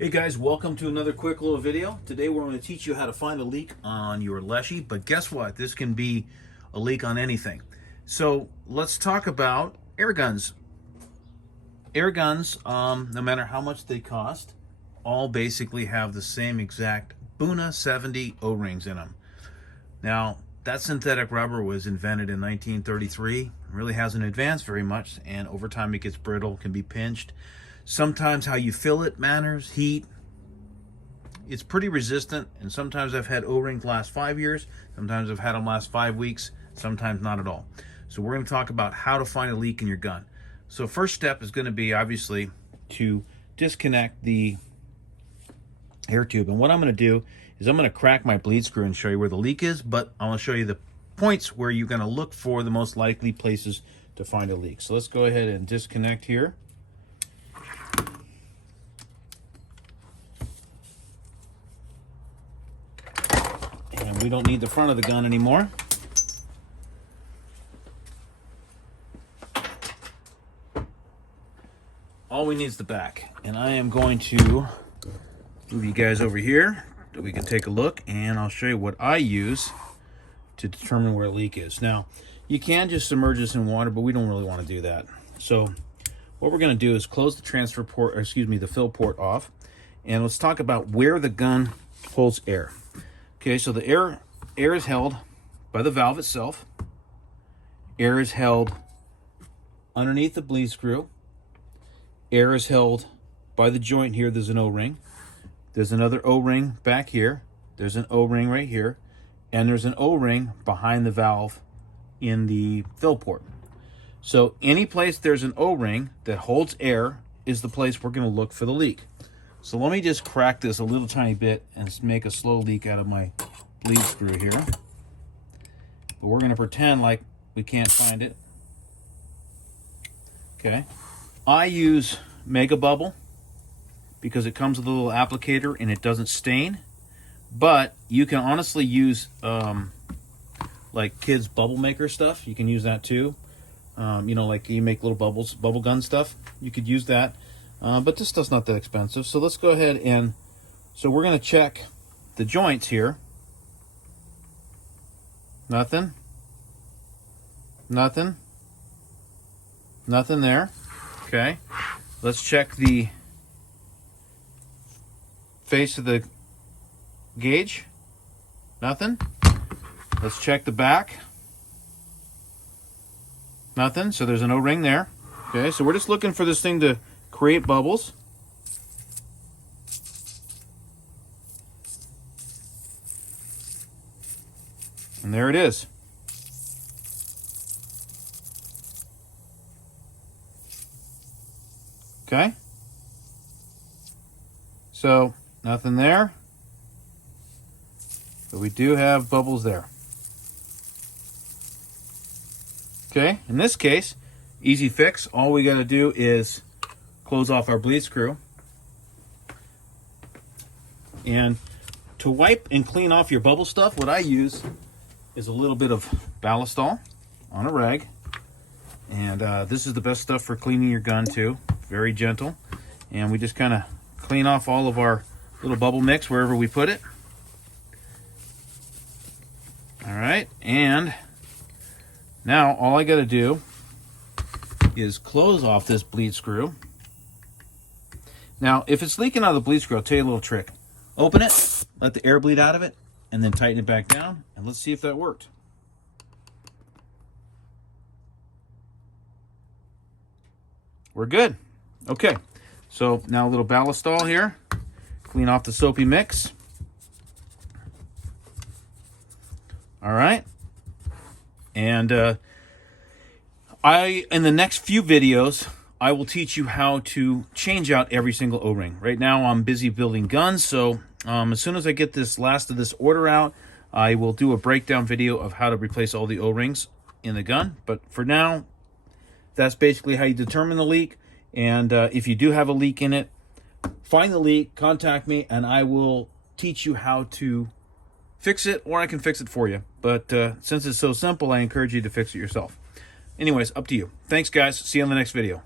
Hey guys, welcome to another quick little video. Today we're going to teach you how to find a leak on your Leshiy, but guess what? This can be a leak on anything. So let's talk about air guns. Air guns, no matter how much they cost, all basically have the same exact Buna 70 O-rings in them. Now, that synthetic rubber was invented in 1933. Really hasn't advanced very much, and over time it gets brittle, can be pinched. Sometimes how you fill it matters, heat. It's pretty resistant, and sometimes I've had O-rings last 5 years, sometimes I've had them last 5 weeks, sometimes not at all. So we're going to talk about how to find a leak in your gun. So first step is going to be obviously to disconnect the air tube. And what I'm going to do is I'm going to crack my bleed screw and show you where the leak is, but I'm going to show you the points where you're going to look for the most likely places to find a leak. So let's go ahead and disconnect here. And we don't need the front of the gun anymore. All we need is the back. And I am going to move you guys over here so we can take a look, and I'll show you what I use to determine where a leak is. Now, you can just submerge this in water, but we don't really want to do that. So what we're going to do is close the transfer port, or excuse me, the fill port off, and let's talk about where the gun holds air. Okay, so the air is held by the valve itself. Air is held underneath the bleed screw. Air is held by the joint here. There's an O-ring. There's another O-ring back here. There's an O-ring right here. And there's an O-ring behind the valve in the fill port. So any place there's an O-ring that holds air is the place we're going to look for the leak. So let me just crack this a little tiny bit and make a slow leak out of my bleed screw here. But we're going to pretend like we can't find it. Okay. I use Mega Bubble because it comes with a little applicator and it doesn't stain. But you can honestly use like kids bubble maker stuff. You can use that too. You know, like you make little bubbles, bubble gun stuff. You could use that. But this stuff's not that expensive. So let's go ahead and, so we're going to check the joints here. Nothing. Nothing. Nothing there. Okay. Let's check the face of the gauge. Nothing. Let's check the back. Nothing. So there's an O-ring there. Okay, so we're just looking for this thing to create bubbles. And there it is. Okay. So, nothing there. But we do have bubbles there. Okay, in this case, easy fix. All we got to do is close off our bleed screw. And to wipe and clean off your bubble stuff, what I use is a little bit of Ballistol on a rag. And this is the best stuff for cleaning your gun too. Very gentle. And we just kind of clean off all of our little bubble mix wherever we put it. All right, and now all I got to do is close off this bleed screw. Now, if it's leaking out of the bleed screw, I'll tell you a little trick. Open it, let the air bleed out of it, and then tighten it back down, and let's see if that worked. We're good. Okay, so now a little Ballistol here. Clean off the soapy mix. All right. And in the next few videos, I will teach you how to change out every single O-ring. Right now, I'm busy building guns, so as soon as I get this last of this order out, I will do a breakdown video of how to replace all the O-rings in the gun. But for now, that's basically how you determine the leak. And if you do have a leak in it, find the leak, contact me, and I will teach you how to fix it, or I can fix it for you. But since it's so simple, I encourage you to fix it yourself. Anyways, up to you. Thanks, guys. See you on the next video.